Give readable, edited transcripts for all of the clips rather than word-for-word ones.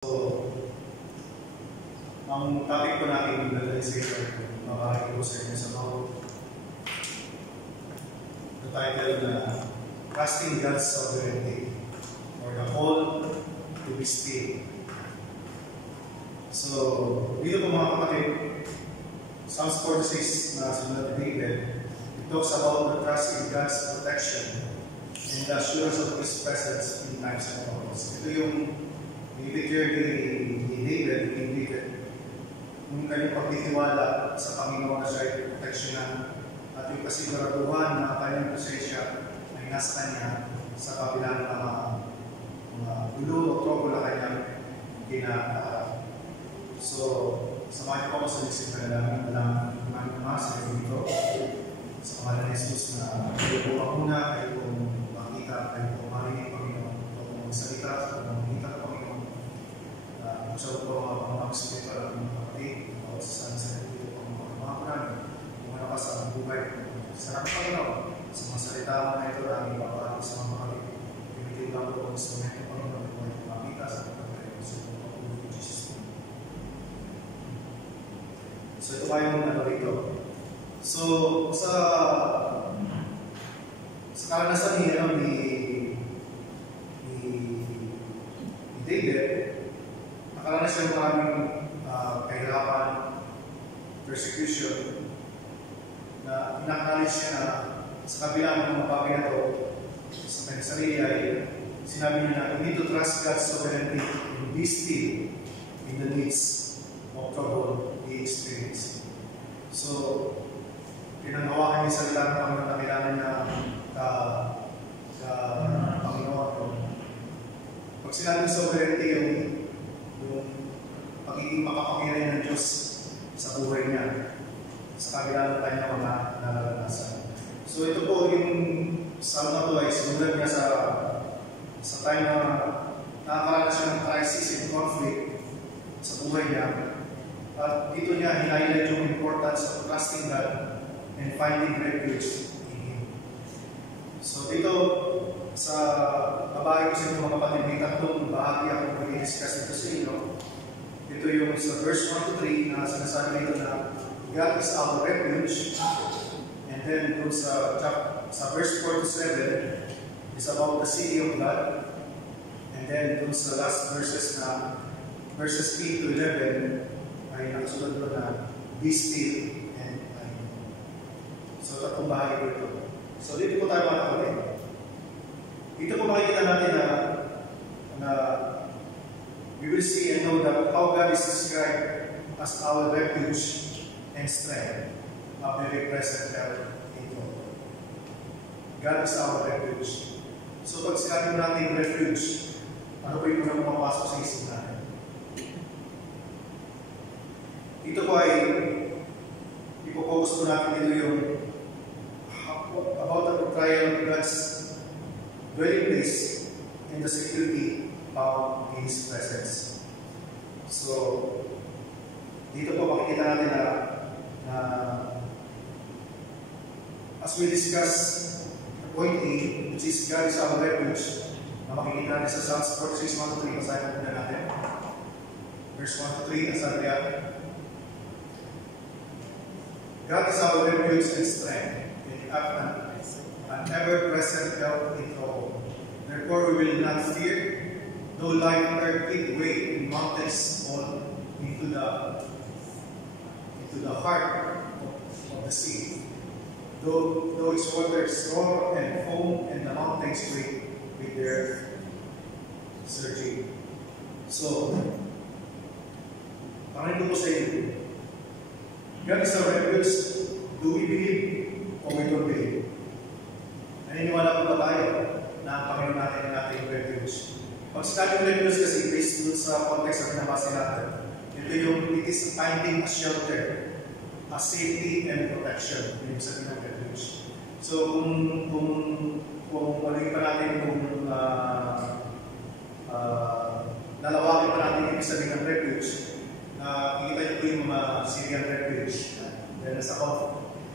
So, ang topic po natin dahil sa ito, mabahagi ko sa inyo sa mga the title na Casting God's Sovereignty or the Call to be Still. So, dito po mga kapatid, Psalms 46 na sinulat ni David, it talks about the trust in God's protection and the assurance of His presence in times of troubles. Ito yung i-declare ni David, yung kanyang pagtitiwala sa Panginoon na siya ay proteksyonan at yung kasiguraduhan na kanyang presensya ay nasa kanya sa kabila ng mga gulo o trouble na kanyang kinakaharap. So, samahan ko sa lisip na namin malamang mga sa dito sa pangalan ni Jesus na kayo po makuna, kayo po makita, kayo po marinig Panginoon, kayo po magsalita, kayo po makita ng Panginoon. Masyado po mga spiritual at mga kapatid, bawat sa dito po mga kurami, kung ano ka sa buhay. Sarap Panginoon, sa mga salita mo na ito na aming papahali sa mga kapatid. Pimitin lang po ang instrumento Panginoon, kung ano makita sa kapatid. So ito kayo ano rito. So sa karanasan ni David, nakaranas siya ng maraming kahirapan, persecution, na inaknalis siya na sa kabila ng mga bagay na ito, sa kanyang sarili ay sinabi niya na you need to trust God's sovereignty and be still in the midst of trouble he experienced. So, pinanghawakan niya sa salita ng Panginoon na kailangan niya Panginoon. Pag sinabi ng sovereignty, yung pagiging makapangyarihan ng Diyos sa buhay niya, sa kabila ng kanyang mga naranasan. So, ito po yung psalm na ito ay sinulat niya sa time na nakakaranas siya ng crisis and conflict sa buhay niya. At dito niya hinighlight yung importance of trusting God and finding refuge in Him. So dito, sa babae ko sa inyo mga kapatid, may tatlong bahagi akong mag-discuss dito sa inyo. Ito yung sa verse 1 to 3 na sinasabi dito na God is our refuge. And then dun sa verse 4 to 7 is about the city of God. And then dun sa last verses na verses 3 to 11 ay nakasunod doon na be still and I know. So, tatlong bahagi ito. So, dito po tayo mga kapatid. Dito po makikita natin na we will see and know that how God is described as our refuge and strength, a very present help in trouble. God is our refuge. So, pag sinabi natin refuge, ano po yung unang pumapasok sa isip natin? Ito po ay ipopokus po natin dito yung about the trial of God's dwelling place and the security found in His presence. So, dito po makikita natin na as we discuss point A, which is God is our refuge, na makikita natin sa Psalms 46, 1-3, masahin natin natin. Verse 1-3, nasabi niya, God is our refuge and strength, an ever-present help in trouble. Therefore, we will not fear, though like earthquake wave and mountains fall into the heart of the sea. Though its waters roar and foam, and the mountains quake with their surging. So, parang ito sa iyo. God is our refuge. Do we believe or we don't believe? Naniniwala po ba tayo na ang Panginoon natin ang ating refuge? Pag sinabing refuge kasi based dun sa context na pinabasa natin, it is finding a shelter, a safety and protection. Yung sabihin ng refuge. So kung mali pa natin kung nalawakin pa natin yung sabihin ng refuge, nakikita niyo po yung mga Syrian refuge. Dahil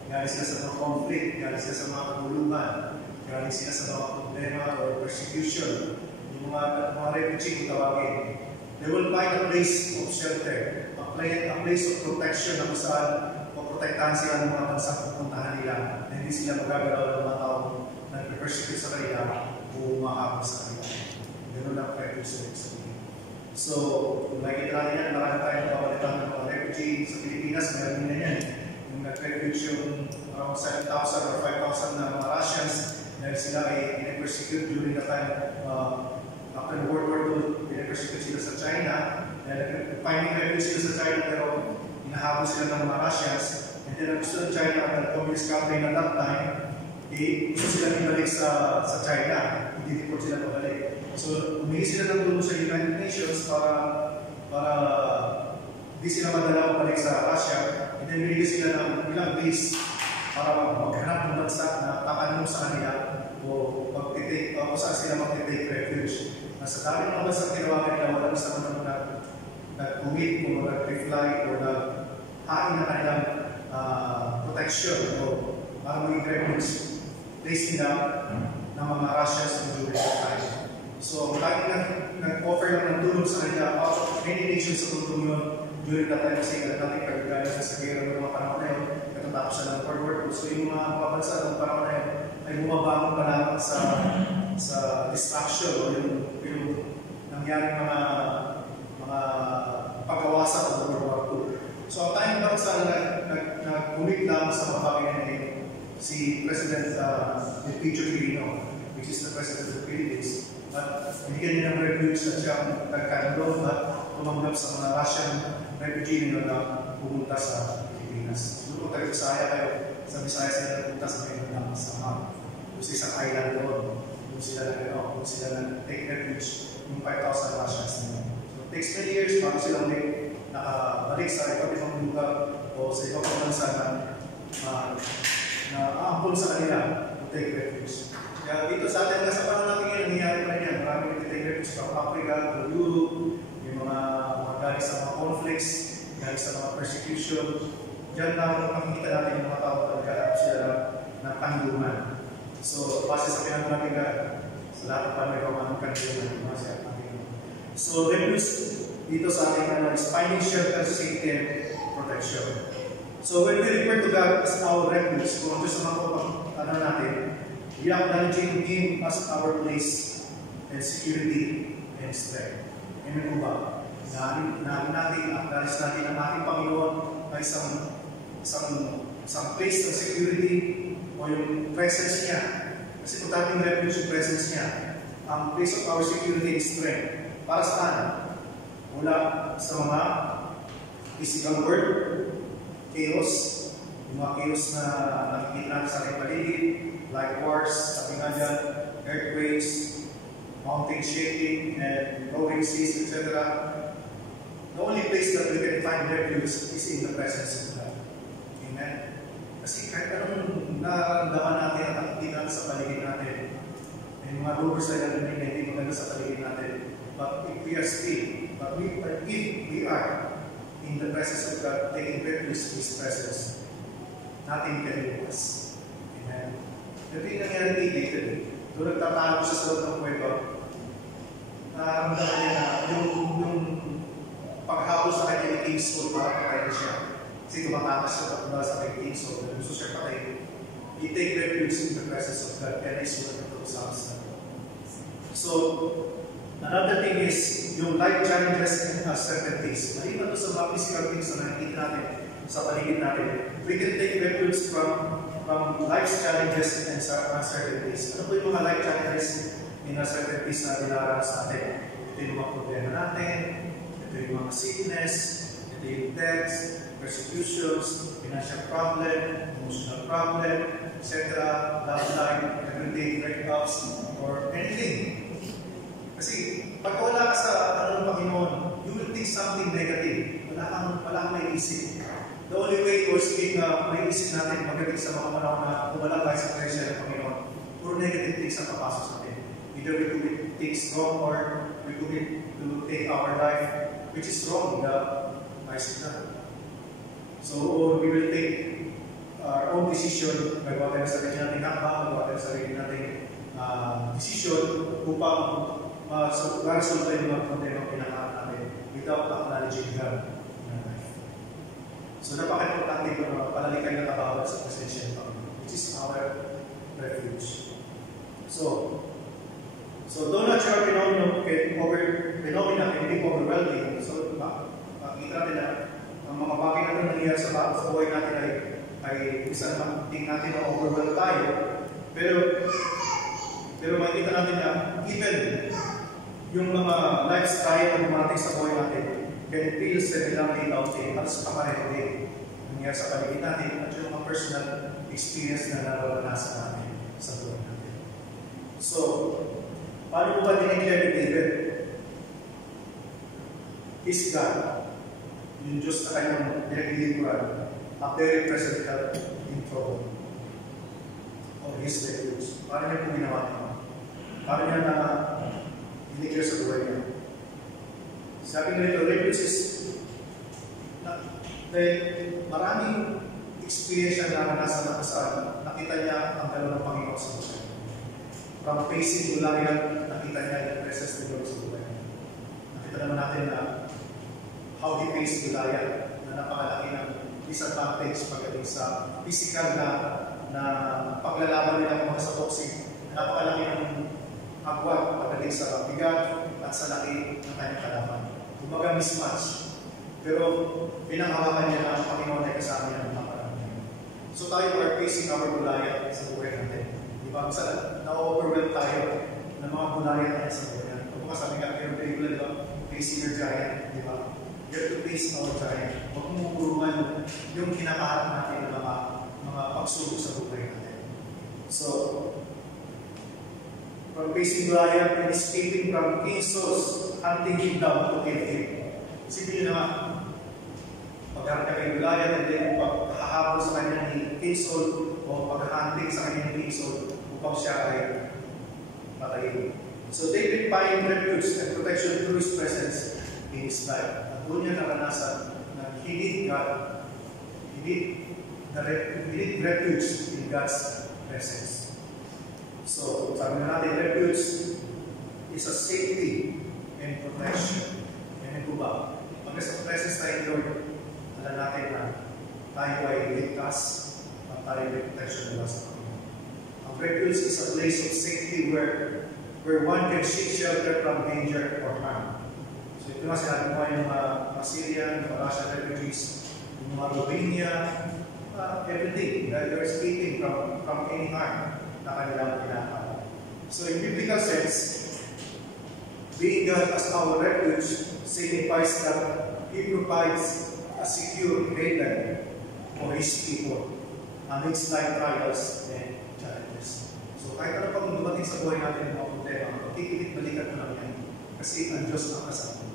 galing sila sa mga conflict, galing sila sa mga kaguluhan, galing sila sa mga problema or persecution. Yung mga refugee kung tawagin. They will find a place of shelter, a place of protection na kung saan poprotektahan sila ng mga bansang pupuntahan nila na hindi sila magagalaw ng mga taong nag-persecute sa kanila o umahabol sa kanila. Ganun ang refuge sa sabihin. So, kung nakikita natin yan, marami tayong babalitan ng mga refugee sa Pilipinas, meron din na yan. Yung nag-refuge yung around 7,000 or 5,000 na mga Russians dahil sila ay persecute during the time after World War II, persecute sila sa China. Dahil finding refuge sila sa China pero hinahabol sila ng mga Russians. And then ang gusto ng China at ang communist country na that time, gusto sila ibalik sa China. Hindi po sila pabalik. So, humingi sila ng tulong sa United Nations para hindi sila madala pabalik sa Russia. And then binigyan sila ng ilang days para maghanap ng bansa na tatanong sa kanila o saan sila mag-take refuge. Sa dami ng bansa tinawagan nila, walang isa naman nag-commit o nag-reply o nag-hain na kanilang protection o para maging refuge place nila ng mga Russians during that time. So, lagi nag-offer lang ng tulong sa kanila out of many nations sa tulong yun during that time kasi natin kagagaling sa gera ng mga panahon na yun katatapos siya ng World War II. So, yung mga bansa ng panahon na yun ay bumabangon pa lang sa distraction o yung nangyaring mga pagkawasak ng World War II. So, ang tayong bansa na nag-commit lang sa mapagin na si President Pedro Quirino, which is the President of the Philippines. At binigyan niya ng refuge na siya nagkandong at tumanggap sa mga Russian refugee na pumunta sa Pilipinas. Siguro tayo Bisaya kayo, sa Bisaya sila pumunta sa Pilipinas sa Samar. Kung sa isang island doon, kung sila nag-take refuge yung 5,000 Russians nila. So it takes many years bago sila nakabalik sa iba't ibang lugar o sa ibang bansa na aambon sa kanila to take refuge. Kaya dito sa atin, sa panahon natin ngayon, nangyayari pa rin yan. Maraming nag-take refuge from Africa, to Europe, yung mga galing sa mga conflicts, galing sa mga persecution. Diyan na makikita natin yung mga tao na nagkaroon sila ng tanggungan. So, base sa pinag-natin sa lahat ng panagawa ng kanila, so, refuge dito sa ating is finding shelter, safety, and protection. So when we refer to God as our refuge, kung ito sa mga natin, we acknowledging Him as our place and security and strength. Amen po ba? Acknowledge natin ang ating Panginoon ay isang place ng security o yung presence niya. Kasi kung ating refuge yung presence niya, ang place of our security and strength. Para saan? Wala sa mga physical world, chaos, yung mga chaos na nakikita natin sa ating paligid, like wars, sabi nga dyan, earthquakes, mountain shaking, and rolling seas, etc. The only place that we can find refuge is in the presence of God. Amen? Kasi kahit anong nararamdaman natin at nakikita sa paligid natin, may mga rumors na hindi maganda sa paligid natin, but if we are still, if we are in the presence of God, taking refuge in His presence, nothing can move us. Amen. Ito yung nangyari kay David. Doon nagtatalo siya sa loob ng kwento. Nararamdaman niya na yung paghabol sa kanya ni King Saul para patayin siya. Kasi tumatakas siya patunda sa kay King Saul. Gusto siya patayin. He take refuge in the presence of God. Kaya isulat ito sa akin. So, another thing is yung life challenges and uncertainties. Maliban ito sa mga physical things na nakikita natin sa paligid natin. We can take refuge from life's challenges and uncertainties. Ano po yung mga life challenges and uncertainties na dinaranas natin? Ito yung mga problema natin, ito yung mga sickness, ito yung deaths, persecutions, financial problem, emotional problem, etc. Love life, everyday breakups, or anything. Kasi pag wala ka sa ng Panginoon, you will think something negative. Wala kang may isip. The only way to escape na may isip natin pagdating sa mga panahon na wala tayo sa presensya ng Panginoon, puro negative things ang kapasok sa atin. Either we could take wrong or we could take our life which is wrong in the eyes of God. So, or we will take our own decision, magawa tayo sa sarili natin hakbang, magawa tayo sa sarili natin decision upang resulta yung mga problema pinakaat natin without acknowledging God in our life. So napaka-importante ko na palalikay na kabawat sa presensya ng Panginoon, which is our refuge. So though natural phenomena can be overwhelming, so makikita natin na ang mga bagay na nangyayari sa buhay natin ay isa naman tingin natin na overwhelm tayo, pero makikita natin na even yung mga lifestyle na dumating sa buhay natin can feel similarly daunting, halos kapareho din nangyayari sa paligid natin at yung mga personal experience na nararanasan natin sa buhay natin. So, paano mo ba dineclare ni David? Is God, yung Diyos na kanyang nililikuran, a very present help in trouble of His refuge. Paano niya po ginawa niya? Paano niya na dineclare sa buhay niya? Sabi nga nito, refuge is maraming experience na naranasan na kasal. Nakita niya ang dalawa ng Panginoon sa buhay. From facing Goliath, nakita niya yung presence ng Lord sa buhay. Nakita naman natin na how he faced Goliath, na napakalaki ng disadvantage pagdating sa physical na paglalaban nila mga sa boxing. Napakalaki ng agwat pagdating sa bigat at sa laki ng kanyang kalaban. Kumbaga mismatch. Pero pinanghawakan niya na ang Panginoon ay kasama niya ng mga panahon. So tayo are facing our Goliath sa buhay natin. Diba? Na-overwhelm tayo ng mga Goliath na sa buhay natin. Kung sabi nga, pero pelikula, diba? Facing your giant, diba? You have to face our giant. Huwag mong yung kinakaharap natin ng mga pagsubok sa buhay natin. So, from facing Goliath and escaping from King Saul's hunting him down to kill him. Isipin nyo naman, pagharap ka kay Goliath and then paghahabol sa kanya ni King Saul o paghahunting sa kanya ni King Saul upang siya ay patayin. So David find refuge and protection through his presence in his life. At doon niya naranasan na he need God. He need refuge in God's presence. So, sabi na natin, refuge is a safety and protection. Yan ang ba? Pag sa presence tayo ni Lord, alam natin na tayo ay ligtas at tayo ay protection mula sa Panginoon. Ang refuge is a place of safety where one can seek shelter from danger or harm. So ito nga sinabi mo yung mga Syrian, mga Russian refugees, yung mga Romania, everything. They're escaping from any harm na kanilang pinapala. So in biblical sense, being God as our refuge signifies that He provides a secure haven for His people amidst life trials and challenges. So kahit ano pang dumating sa buhay natin ng mga problema, magkikilit-balikan mo lang yan kasi ang Diyos ang kasama.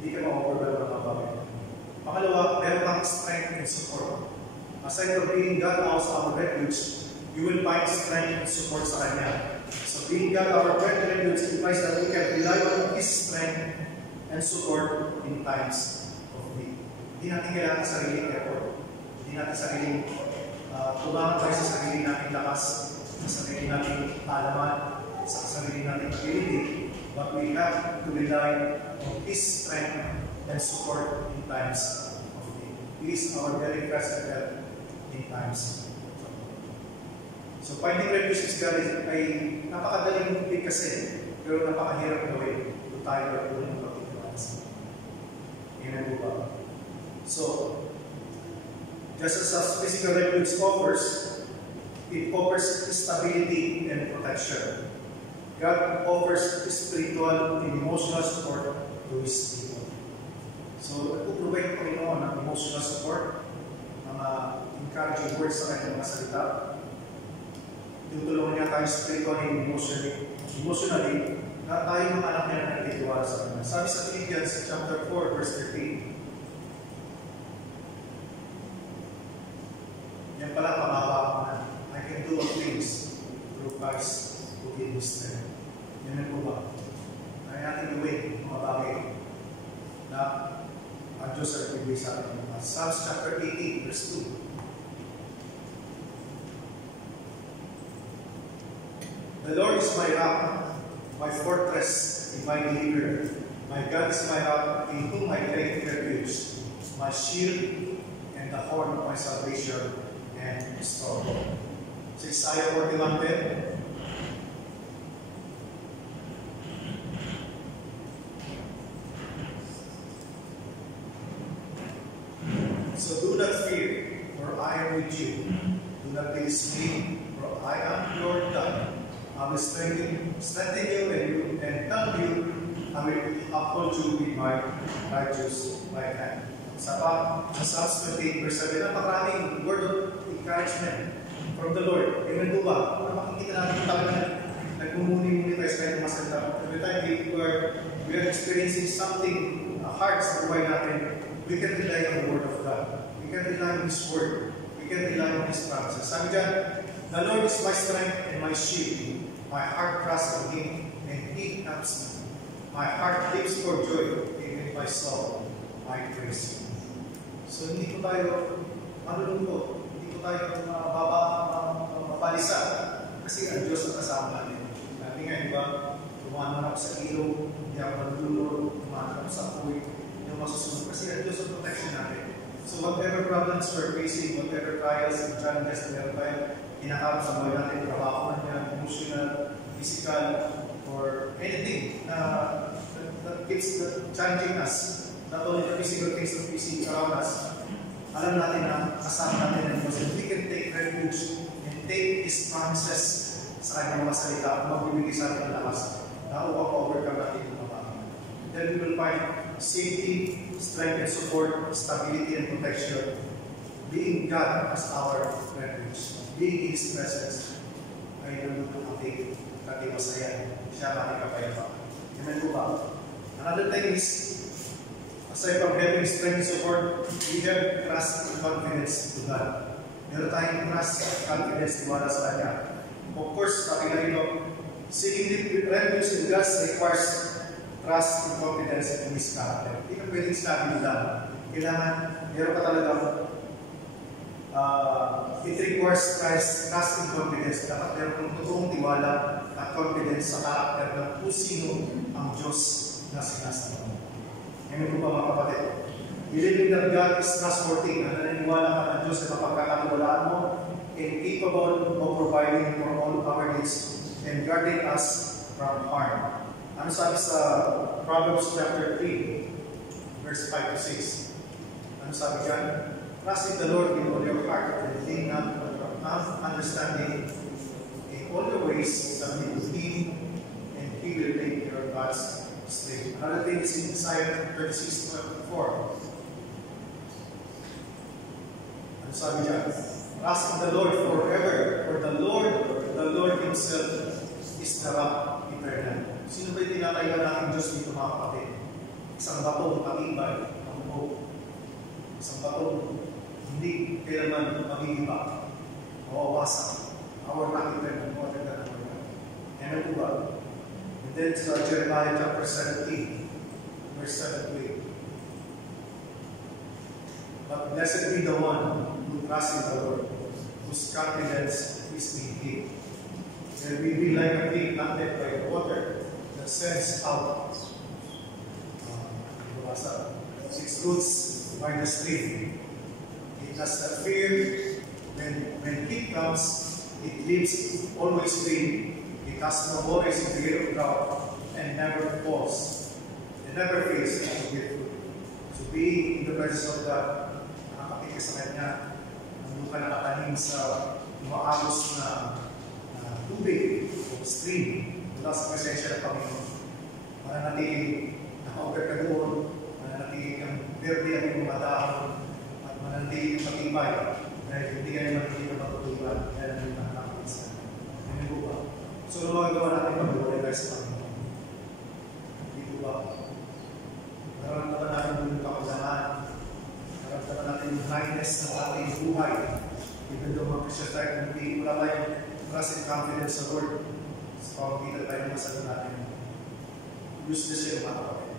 Hindi ka ma-overwhelm ng mga bagay. Pangalawa, meron kang strength and support. Aside from being God as our refuge, you will find strength and support sa Kanya. So being God our refuge implies that we can rely on His strength and support in times of need. Hindi natin kailangan sariling effort. Hindi natin sariling tumangan tayo sa sarili nating lakas, sa sarili nating alaman, sa sarili nating ability, but we have to rely on His strength and support in times of need. He is our very present help in times. So finding refuge is God ay napakadaling bigkasin, pero napakahirap gawin kung tayo ay unang pagtitiwala. Amen po ba? So, just as a physical refuge offers, it offers stability and protection. God offers spiritual and emotional support to His people. So, nagpuprovide ang Panginoon ng emotional support, mga encouraging words sa kanyang mga salita. Tutulungan niya tayo spiritually and emotionally na tayo mga anak niya na nagtitiwala sa kanya. Sabi sa Philippians chapter 4, verse 13, yan pala pababa ko na, I can do all things through Christ who gives me strength. Yan ang po ba? Ay natin gawin mga bagay na ang Diyos ay nagbibigay sa atin. Psalms chapter 18, verse 2. The Lord is my rock, my fortress, and my deliverer. My God is my rock, in whom I take refuge, my shield and the horn of my salvation and stronghold. So Isaiah 41:10. So do not fear, for I am with you. Do not be dismayed, for I am your God. I will strengthen you and help you. I will uphold you with my righteous right hand. Sa Psalms 28 verse 7, napakaraming word of encouragement from the Lord. Amen po ba? Para makikita natin talaga nagmumuni-muni tayo sa kanyang masalita. Every time we are experiencing something hard sa buhay natin, we can rely on the Word of God. We can rely on His Word. We can rely on His promises. Sabi dyan, the Lord is my strength and my shield. My heart trusts in Him, and He helps me. My heart leaps for joy, even my soul, my praise Him. So hindi po tayo malulungkot, hindi po tayo mapalisa, kasi ang Diyos ang kasama natin. Sabi nga, di ba, tumanan ako sa ilog, hindi ako nagdulog, tumanan ako sa apoy, hindi ako masusunod, kasi ang Diyos ang protection natin. So whatever problems we're facing, whatever trials and challenges na meron tayo, kinakap sa buhay natin, trabaho na emotional, physical, or anything that keeps challenging us, not only the physical things that we see around us, alam natin na kasama natin ang Diyos, and we can take refuge and take His promises sa kanyang mga salita at magbibigay sa ating lakas na upang ma-overcome natin yung mga. Then we will find safety, strength and support, stability and protection, being God as our refuge, being in His presence, ay nandun ang ating katiwasayan. Siya ang ating kapayapaan. Amen po ba? Another thing is, aside from having strength and support, we have trust and confidence to God. Meron tayong trust and confidence tiwala sa Kanya. Of course, sabi nga rin, seeking refuge in God requires trust and confidence in His character. Hindi ka pwedeng sinabi lang. Kailangan, meron ka talagang it requires trust and confidence. Dapat meron kong totoong tiwala at confidence sa character ng kung sino ang Diyos na sinasama. Ngayon po ba mga kapatid? Believing that God is trustworthy, na naniniwala ka ng Diyos na mapagkakatiwalaan mo, and capable of providing for all our needs and guarding us from harm. Ano sabi sa Proverbs chapter 3, verse 5 to 6? Ano sabi dyan? Trust in the Lord with all your heart and lean not on your understanding. In all your ways submit to Him, and He will make your paths straight. Another thing is in Isaiah 36:4. Ano sabi dyan? Trust in the Lord forever, for the Lord Himself is the rock eternal. Sino ba yung tinatayuan natin Diyos dito mga kapatid? Isang batong matibay, ang buo. Isang batong hindi kailanman magigiba o awasan. Our rock eternal, more than that. Amen po ba? And then sa Jeremiah chapter 17, verse 7 to 8. But blessed be the one who trusts in the Lord, whose confidence is in Him. There will be like a tree planted by the water that sends out its roots by the stream. It has a fear when heat comes, it lives always green. It has no worries in the year of drought and never falls. It never fails to give fruit. So being in the presence of God, nakakapit sa Kanya, nandun ka nakatanim sa maagos na tubig o stream mula sa presensya ng Panginoon. Mananatiling naka-over ka doon, mananatiling kang verde ang iyong mga dahon, at mananatiling kang matibay dahil hindi ka naman hindi ka matutulan dahil ang iyong nakakapit sa Kanya. Amen po ba? So, ano magagawa natin pag-uulay tayo sa Panginoon? Hindi po ba? Naramdaman natin yung kakulangan, naramdaman natin yung highness ng ating buhay. Even though mag-Christian tayo, hindi wala tayong trust and confidence sa Lord. Sa pagkita tayo ng masalo natin. Useless yung mga kapatid.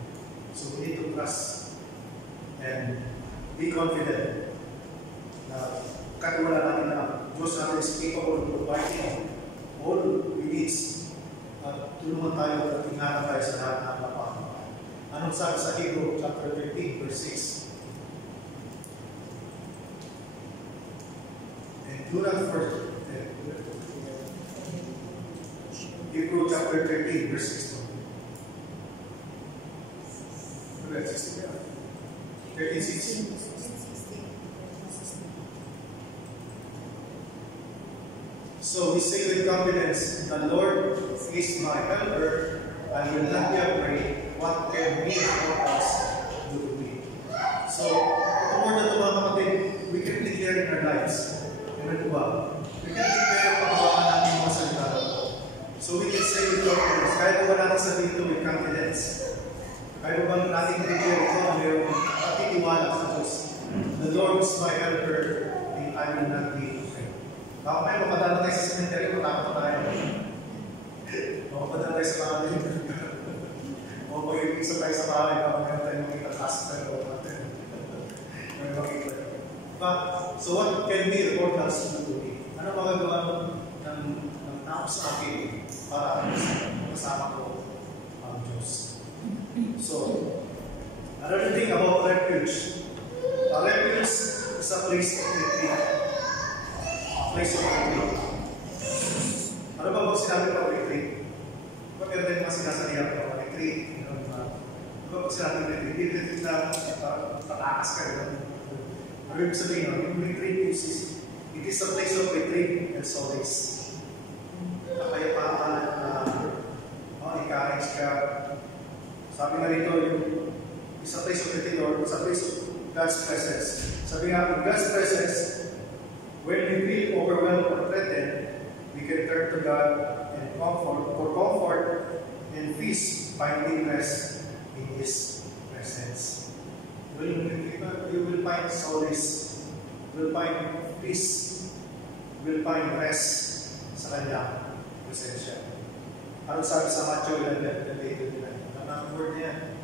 So we need to trust and be confident na katiwala natin na Diyos natin is capable of providing all we need. At tulungan tayo at ingatan tayo sa lahat ng kapatid. Anong sabi sa Hebrew chapter 13, verse 6? And do not first. Hebrew chapter 13, verse 6. Look at 16. 13:6. So we say with confidence, the Lord is my helper, I will not be afraid. What can we for us do to me? So, ito more na ito mga kapatid, we can declare in our lives. Amen po ba? We can declare ang pagawa natin mga salita. So we can say with confidence, kahit ba natin sabihin ito with confidence, kahit ba natin declare ito, mayroong patitiwala sa Diyos. The Lord is my helper, and I will not be afraid. Baka may mapadala tayo sa cemetery, matakot tayo. Mapadala tayo sa bahay. O pag-ibigsa tayo sa bahay, baka meron tayo makita taas tayo. May makita. So what can be the importance of the ano magagawa ng tao sa akin para kasama ko ang Diyos? So, another thing about refuge. A refuge is a place of retreat. A place of retreat. Ano ba pag sinabi ko retreat? Pag meron din mga sinasalihan ko, retreat. Ano ba pag sinabi ko retreat? Retreat na tatakas ka rin. Ano yung sabihin, yung retreat is, it is a place of retreat and solace. Kapayapaan na encourage ka. Sabi nga rito, it's a place of retreat or it's a place of God's presence. Sabi nga, in God's presence, when we feel overwhelmed or threatened, we can turn to God and for comfort and peace, finding rest in His presence. You will find solace, you will find peace, you will find rest sa Kanyang presensya. Ano sabi sa Matthew 11:29? Ang word niya.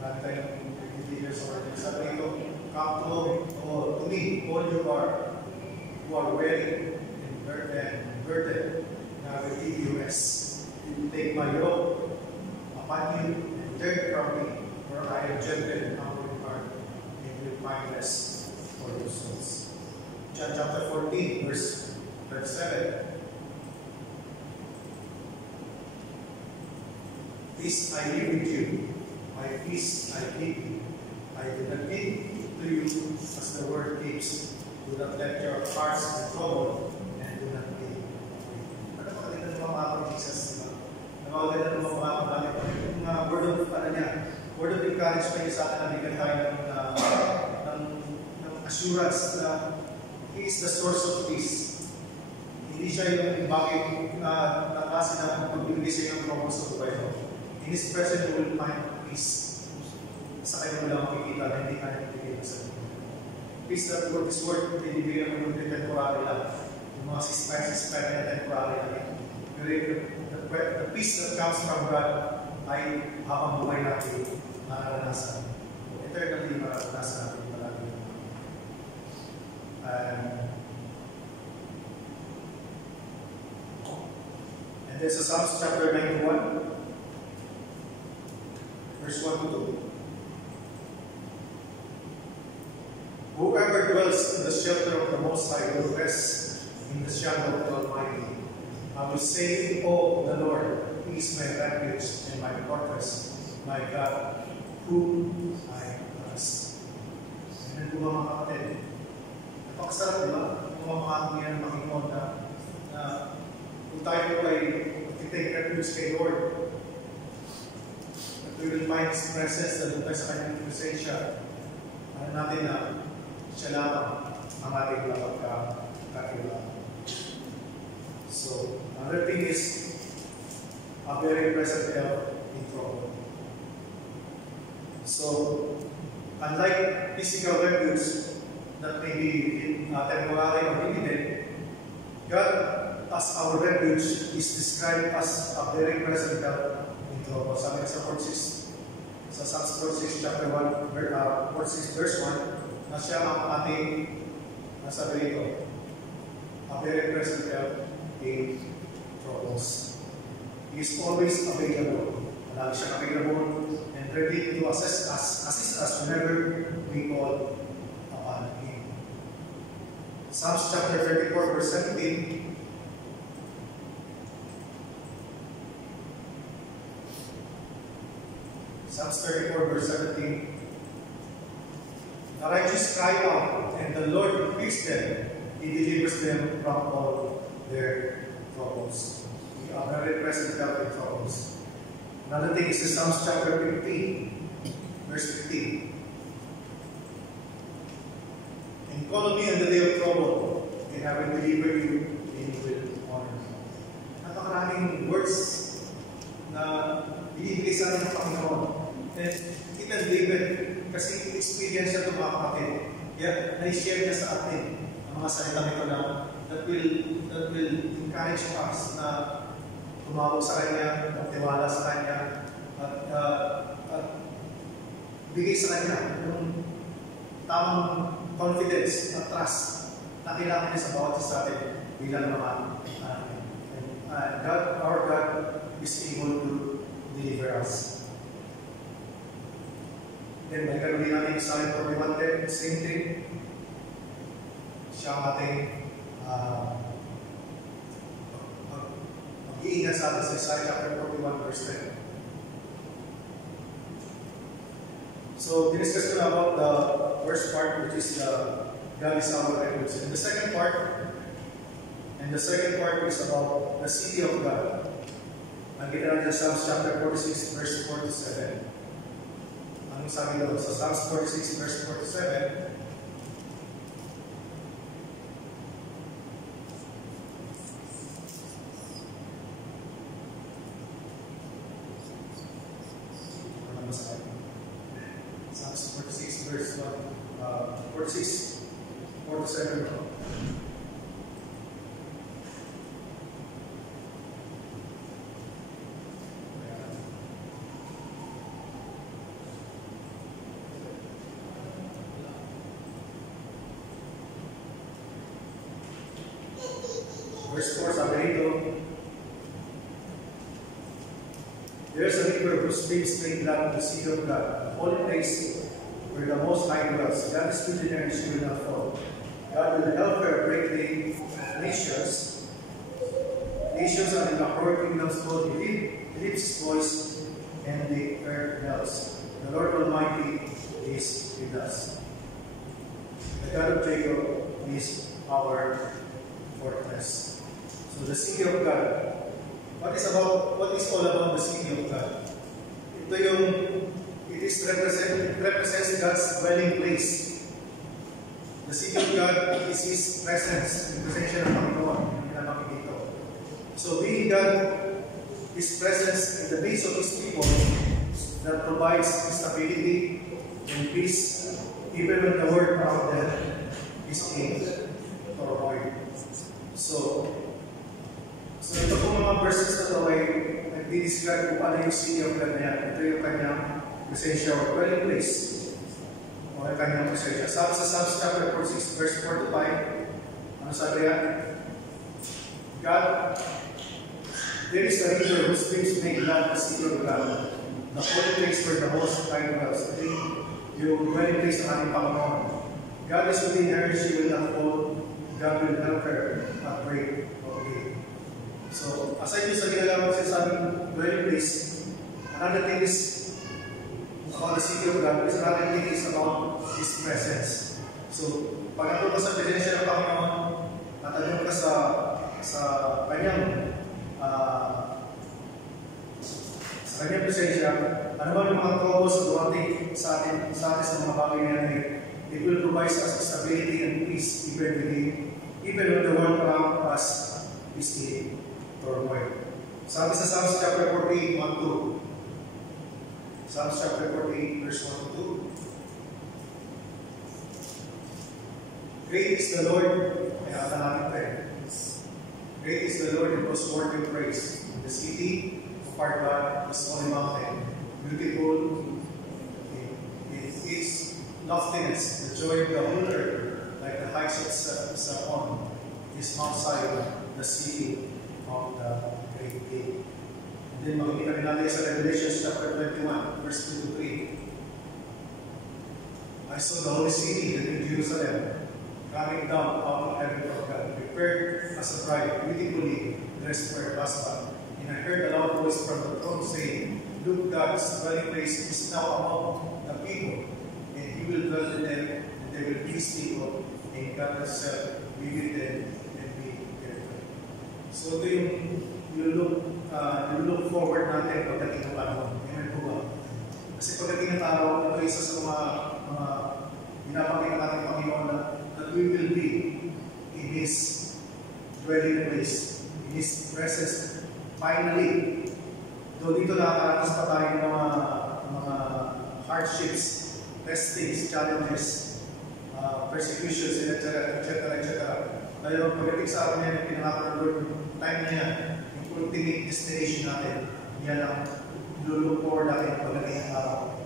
Marami tayong leaders sa word niya. Sabi ito, come to me, all you are weary and burdened, and I will give you rest. You take my yoke upon you and learn from me, for I am gentle and humble in heart, and you will find rest for your souls. John chapter 14, verse 7. Peace I leave with you, my peace I give you. I do not give to you as the world gives. Do not let your hearts be troubled, and do not be afraid. Ano ba kanina ng mga Jesus? Nawaganda ng mga balik. Yung word of word of encouragement sa atin na bigyan tayo ng assurance na He is the source of peace. Hindi siya yung bakit na klase na pagbibigay sa iyo ng problems sa buhay mo. In His presence, you will find peace. Sa kanya mo lang makikita na hindi kaya ibigay sa iyo. Peace that this word, binibigyan mo ng temporary lang. Yung mga sispire na temporary lang. The peace that comes from God ay habang buhay natin mararanasan. Eternally mararanasan natin palagi. And there's a Psalms chapter 91. Verse 1 to 2. Whoever dwells in the shelter of the Most High will rest in the shadow of the Almighty. I will say, "Oh, the Lord, He is my refuge and my fortress, my God, whom I trust." Yan po mga kapatid. Napakasarap, di ba? Kung makakami yan Panginoon na kung tayo ay mag-take refuge kay Lord, we will find His presence na doon sa kanyang presensya. Ano natin na siya lamang ang ating kapagkakilala. So, another thing is a very present help in trouble. So, unlike physical refuge that may be temporary or limited, God as our refuge is described as a very present help in trouble. Sabi sa sa Psalms 46 chapter 1, 46 verse 1, na siya ang ating nasabi rito, a very present help in troubles. He is always available. Lagi siya available, and ready to assist us whenever we call upon Him. Psalms chapter 34, verse 17. Psalms 34, verse 17. The righteous cry out, and the Lord hears them. He delivers them from all their troubles. We are very present help in troubles. Another thing is the Psalms chapter 15, verse 15. And call on me in the day of trouble, and I will deliver you, and will honor you. Napakaraming words na binibigay sa atin ng Panginoon. And even David, kasi experience siya ito mga kapatid. Kaya na-share niya sa atin ang mga salitang ito na that will encourage us na tumawag sa Kanya, magtiwala sa Kanya, at bigay sa Kanya yung tamang confidence at trust na kailangan niya sa bawat isa sa atin bilang mga our God is able to deliver us. Then, may gagawin natin sa Psalm 41 din, same thing. Siya ang ating mag-iingat sa atin sa Psalm chapter 41, verse 10. So, diniscuss ko na about the first part, which is God is our refuge. And the second part is about the city of God. Nakita natin sa Psalms chapter 46, verse 4 to 7. Anong sabi doon? Sa Psalms 46, verse 4 to 7, Psalms 46, verse 46, 4 to 7. Verse 4, sabi rito, there is a river whose streams make glad the city of God, a holy place where the Most High dwells. God is good in her and she will not fall. God will help her break the nations. Nations are in the whole kingdom's fall. He lifts his voice and the earth melts. The Lord Almighty is with us. The God of Jacob is our fortress. So the city of God. What is all about the city of God? It represents God's dwelling place. The city of God is His presence, yung presensya ng Panginoon, yung pinapakita dito. So being God, His presence in the midst of His people that provides stability and peace, even when the world around them is in turmoil. So ito po mga verses na ito ay nagdi-describe kung paano yung city of God na yan. Ito yung kanyang presensya or dwelling place. O yung kanyang presensya. Sa Psalms chapter 46, verse 4 to 5, ano sabi yan? God, there is a river whose streams make glad the city of God, the holy place where the Most High dwells. Ito yung dwelling place ng ating Panginoon. God is within her, she will not fall. God will help her at break of day. So, aside sa ginagawa siya sa aming dwelling place, another thing is about the city of God, another thing is about His presence. So, pag nato ka sa presensya ng Panginoon, at ano ka sa kanyang presensya, ano ba yung mga troubles na dumating sa atin sa mga bagay na yan, it will provide us stability and peace even when the world around us is in turmoil. Sabi sa Psalms chapter 48, 1-2. Psalms chapter 48, verse 1-2. Great is the Lord, kaya natin tayo. Great is the Lord and was worthy of praise. The city of our God is on a mountain, beautiful in its loftiness, the joy of the whole earth, like the heights of Sapon, is Mount Zion, the city of the great king. And Then makikita rin natin sa Revelation chapter 21, verse 2 to 3. I saw the holy city, the new Jerusalem, coming down out of heaven from God, prepared as a bride, beautifully dressed for her husband. And I heard a loud voice from the throne saying, Look, God's dwelling place is now among the people, and He will dwell in them, and they will be His people, and God Himself be with them and be their God. So ito yung look forward natin pagdating ng panahon. Amen po ba? Kasi pagdating ng araw, ito isa sa mga pinapakita natin Panginoon na that we will be in His dwelling place, in His presence. Finally, though dito nakakaranas pa tayo ng mga hardships, testings, challenges, persecutions, etc. Pero pagdating sa atin yan, pinangako ng Lord, time na yan, yung ultimate destination natin, yan ang lululook forward natin pagdating ng araw.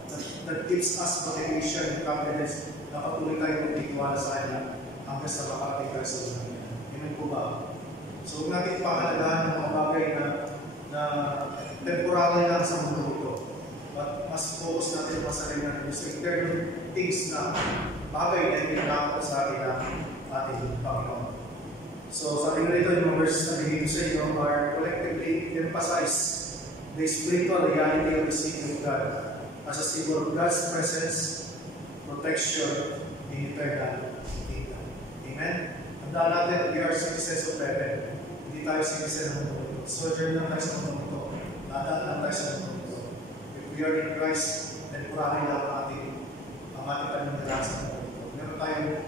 That gives us motivation and confidence na patuloy tayo magtitiwala sa Kanya hanggang sa makarating tayo sa ulan. Amen po ba? So, huwag natin pahalagahan ng mga bagay na temporary lang sa mundo ito. But mas focus natin sa sarili natin sa eternal things na bagay na pinangako sa atin ng ating Panginoon. So, sa ating rito, yung mga verses na binigay sa inyo are collectively emphasize the spiritual reality of the city of God as a symbol of God's presence, protection, and eternal kingdom. Amen? Tandaan natin, we are citizens of heaven. Hindi tayo citizens ng mundo. Sojourn lang tayo sa mundo. Dadaan lang tayo sa mundo. If we are in Christ, temporary lang ang ating paniniwalaan sa mundo. Meron tayong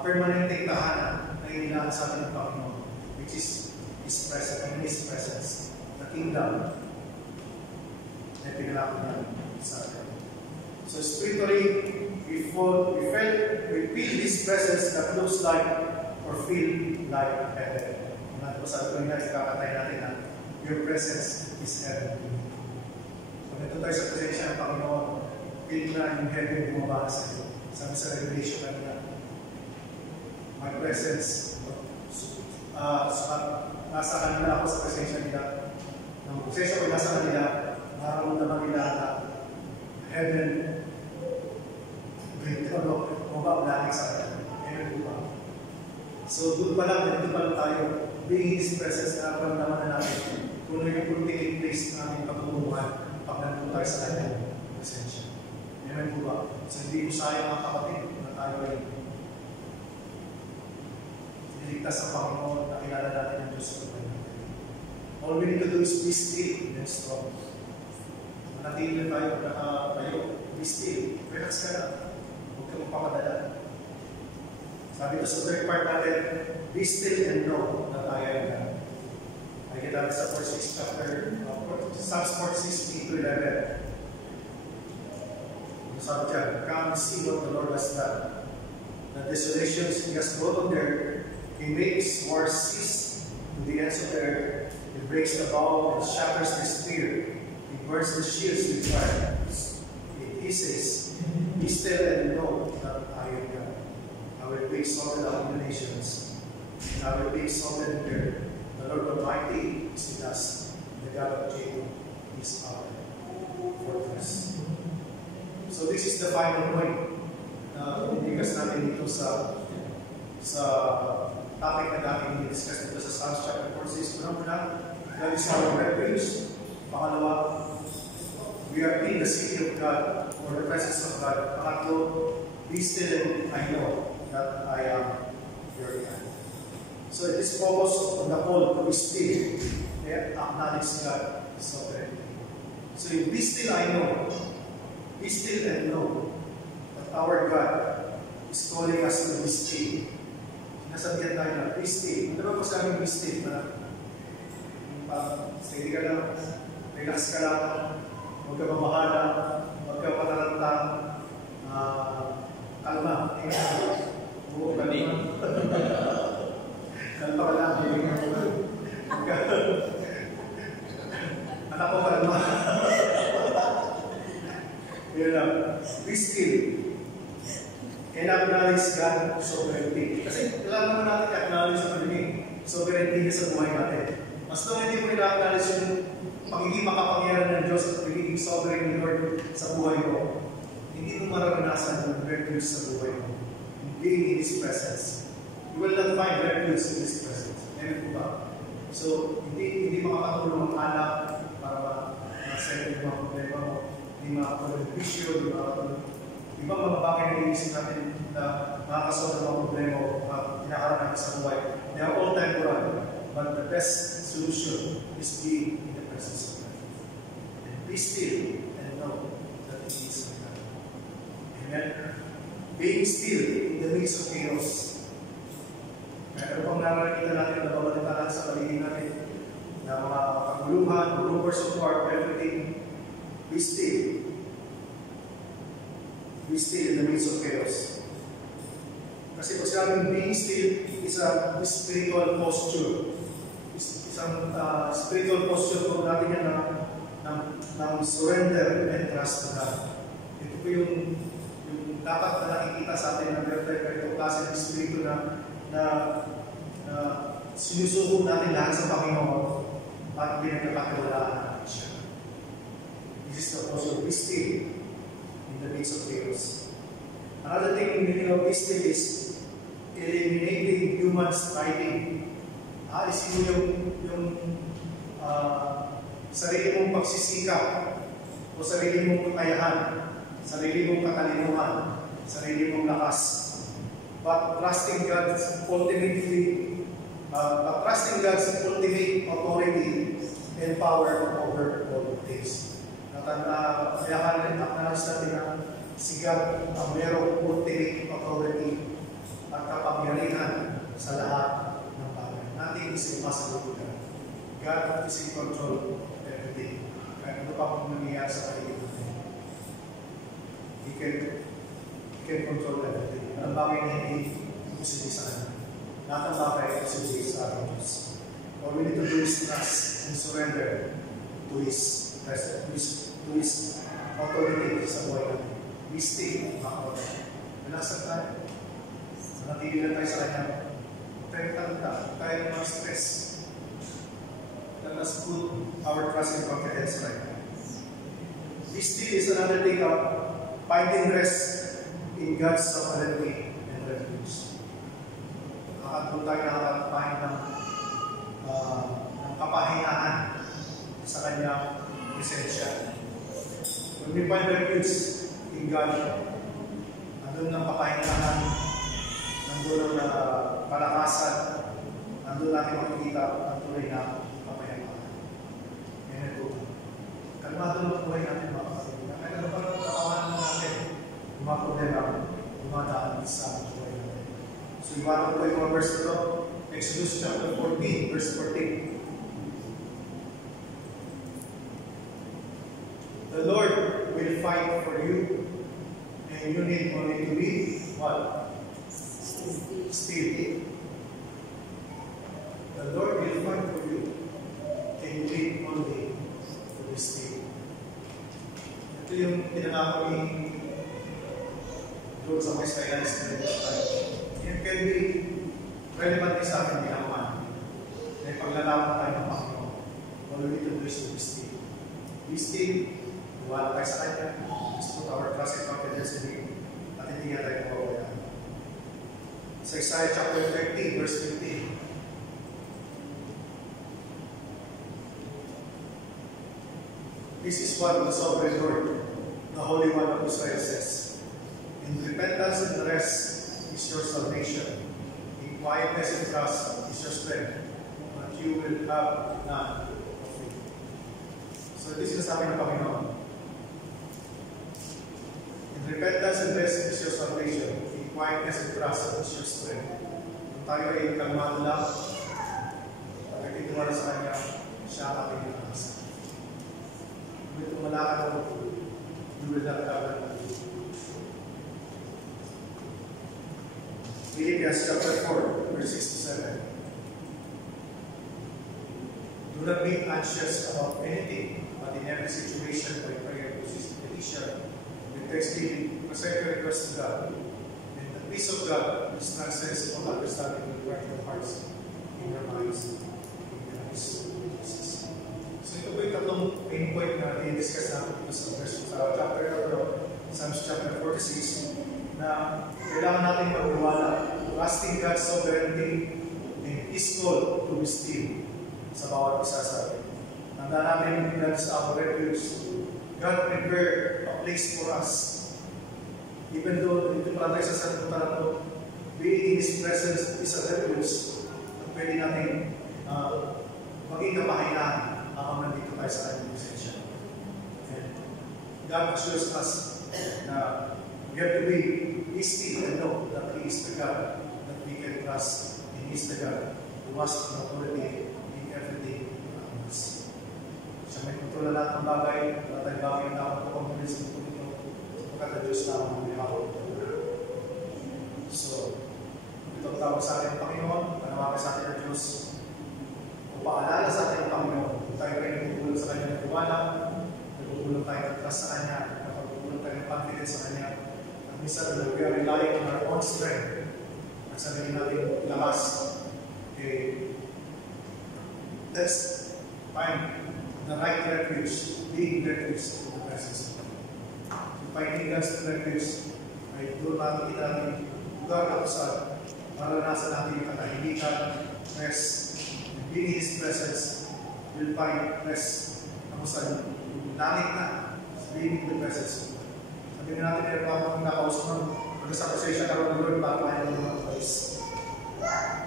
permanenteng tahanan na inilaan sa ating Panginoon, which is His presence, in His presence, the kingdom na pinalako niya sa atin. So spiritually, we feel His presence that looks like or feel like heaven. Natin po sabi ko nga, ikakatay natin na your presence is heaven. Pag ito tayo sa presensya ng Panginoon, feel na yung heaven bumaba sa iyo. Sabi sa Revelation kanina, my presence, nasa kanila ako sa presensya nila. Nang presensya ko nasa kanila, nararamdaman nila na heaven, bumaba langit sa kanila. Amen po ba? So, doon pa lang, dito pa lang tayo, being His presence, nararamdaman na natin kung ano yung ultimate place na aming pagtutulungan pag nandun tayo sa kanyang presensya. Amen po ba? So, hindi po sayang mga kapatid na tayo ay niligtas sa Panginoon na kilala natin ang Diyos sa buhay natin. All we need to do is be still and strong. Manatili tayo, tayo, be still. Relax ka na. Huwag ka magpapadala. Sabi ko sa third part natin, be still and know that I am God. Ay kita sa 46 chapter, Psalms 46, 8-11. Sabi dyan, come see what the Lord has done. The desolations He has brought on there, He makes war cease to the ends of the earth. He breaks the bow and shatters the spear. He burns the shields with fire. He says, be still and know that I am God. I will be exalted among the nations, and I will be exalted in the earth. The Lord Almighty is with us. The God of Jacob is our fortress. So this is the final point na ibigas natin dito sa topic na natin i-discuss dito sa Psalms chapter 46. Una, God is our refuge. Pangalawa, we are in the city of God or the presence of God. Pangatlo, be still and I know that I am your God. So it is focused on the call to be still and acknowledge God is sovereignty. So if be still, I know. Be still and know that our God is calling us to be still. Sinasabihan tayo na, be still. Ano ba po sabi be still? Steady ka lang, relax ka lang, huwag ka mabahala, huwag ka matalanta, kalma. Huwag ka kalma. Kalma ka lang, anak ko kalma. Yun lang. Be still. And acknowledge God sovereignty. Kasi kailangan naman natin i-acknowledge sa pagiging sovereignty niya sa buhay natin. Mas nung hindi mo ina-acknowledge pagiging makapangyarihan ng Diyos at pagiging sovereign Lord sa buhay mo, hindi mo mararanasan yung refuge sa buhay mo. Being in His presence. You will not find refuge in His presence. Amen po ba? So, hindi makakatulong ang anak para ma-settle yung mga problema mo. Hindi makakatulong yung issue, hindi makakatulong. Iba mga bagay na iisip natin na makakasolve ng mga problema o hinaharap natin sa buhay. They are all temporal. But the best solution is being in the presence of God. And be still and know that it is God. Amen? Being still in the midst of chaos. Meron pang nakakita natin na babalitaan sa paligid natin na mga kaguluhan, rumors of war, everything. Be still. Be still in the midst of chaos. Kasi pag sinabing being still is a spiritual posture. Isang spiritual posture po natin yan ng surrender and trust to God. Ito po yung dapat na nakikita sa atin na ganito klase ng spirito na sinusuko natin lahat sa Panginoon at pinagkakatiwalaan natin siya. This is the posture. Be still in the midst of chaos. Another thing in meaning of be still is eliminating human striving. Alisin mo yung sarili mong pagsisikap o sarili mong kakayahan, sarili mong katalinuhan, sarili mong lakas. But trusting God's ultimate authority and power over all things. Kaya acknowledge natin na si God ang merong ultimate authority at kapangyarihan sa lahat ng bagay. Nothing is impossible to God. God is in control of everything. Kaya ano pa kung nangyayari sa paligid natin? He can control everything. Ang bagay na hindi posible sa kanya. Lahat ng bagay ay posible sa ating Diyos. All we need to do is trust and surrender to His authority sa buhay natin. Be still, mga kapatid. Relax lang tayo. Manatili lang tayo sa kanya. Tayo talita, tayo mag-stress. Let us put our trust and confidence right now. Be still is another thing of finding rest in God's sovereignty and refuge. Nakakatulong tayo nakakatapahin ng kapahingahan sa kanyang presensya. When we find refuge in God, nandun ang kapahingahan, nandun ang palakasan, nandun natin makikita ang tuloy na kapahingahan. Yan ito. Kalmado ng buhay natin mga kapatid. Kaya ano pa lang kakawanan natin yung mga problema, dumadaan sa buhay natin. So iwanan ko yung mga verse ito. Exodus chapter 14, verse 14. The Lord will fight for you, and you need only to be what? Still. The Lord will fight for you, and you need only to be still. Ito yung pinangako ni Lord sa mga Israelites na it can be relevant sa atin bilang man. Dahil paglalaman tayo ng Panginoon, all we need to do is to be still. Be still. Iwala tayo sa kanya. Let's put our trust and confidence in Him. At hindi nga tayo mawawala. Sa Isaiah chapter 30, verse 15. This is what the sovereign Lord, the Holy One of Israel says. In repentance and rest is your salvation. In quietness and trust is your strength. But you will have none of it. So this is sabi ng Panginoon. Repentance and rest is your salvation. In quietness and trust is your strength. Kung tayo ay kalmado lang, pag nagtitiwala sa Kanya, siya ang ating nakakas. Kung tumalakad ako, you will not have that. Philippians chapter 4, verse 6 to 7. Do not be anxious about anything, but in every situation, by prayer, petition, thanksgiving, present your request to God, and the peace of God, which transcends all understanding, will guard your hearts in your minds in Christ Jesus. So ito po yung tatlong main point na i-discuss natin dito sa chapter na ito, Psalms chapter 46, na kailangan natin magtiwala, trusting God's sovereignty and His call to be still sa bawat isa sa atin. Tanda namin God is our refuge. God prepared a place for us. Even though dito pala tayo sa sanlibutan na ito, being in His presence is a refuge at pwede natin maging kapahinaan habang nandito tayo sa ating presensya. God assures us na we have to be still and know that He is the God that we can trust, and He is the God who has authority in everything around us. Siya may kontrol na lahat ng bagay, wala tayong bagay na dapat kukompromis ng punito sapagkat ang Diyos lamang ang may hawak. So, ito ang tawag sa atin ng Panginoon, panawagan sa atin ng Diyos, o paalala sa atin ng Panginoon, kung tayo kayo nagpupulong sa Kanya ng tiwala, nagpupulong tayo ng trust sa Kanya, nagpupulong tayo ng confidence sa Kanya, at minsan we are relying on our own strength, at sabihin natin lakas, let's find the right refuge, being refuge in the presence of God. So finding God's refuge ay doon natin natin lugar na kusad, maranasan natin yung katahimikan, rest, and being in His presence, we'll find rest na kusad, langit na, being in the presence of God. Sabihin natin, meron ako kung nakausap ng pag-asapasay siya karoon ng Lord, bago ayaw ng mga place.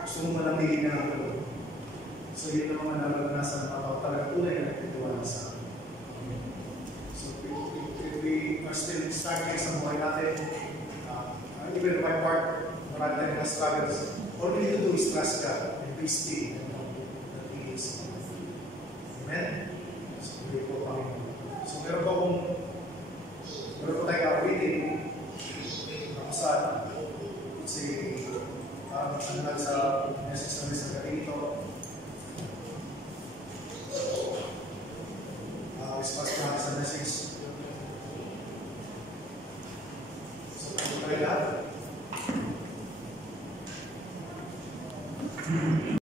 Gusto mo manamigin na ng Lord. So yun ang mga naranasan ng mga talagang tunay na nagtitiwala sa akin. So if we are still struggling sa buhay natin, even my part, marami tayong mga struggles, all we need to do is trust God and be still and know that He is God. Amen? So pray po Panginoon. So meron po tayong awitin na kusad kasi ano lang sa message namin sa gabi ito. Response natin sa message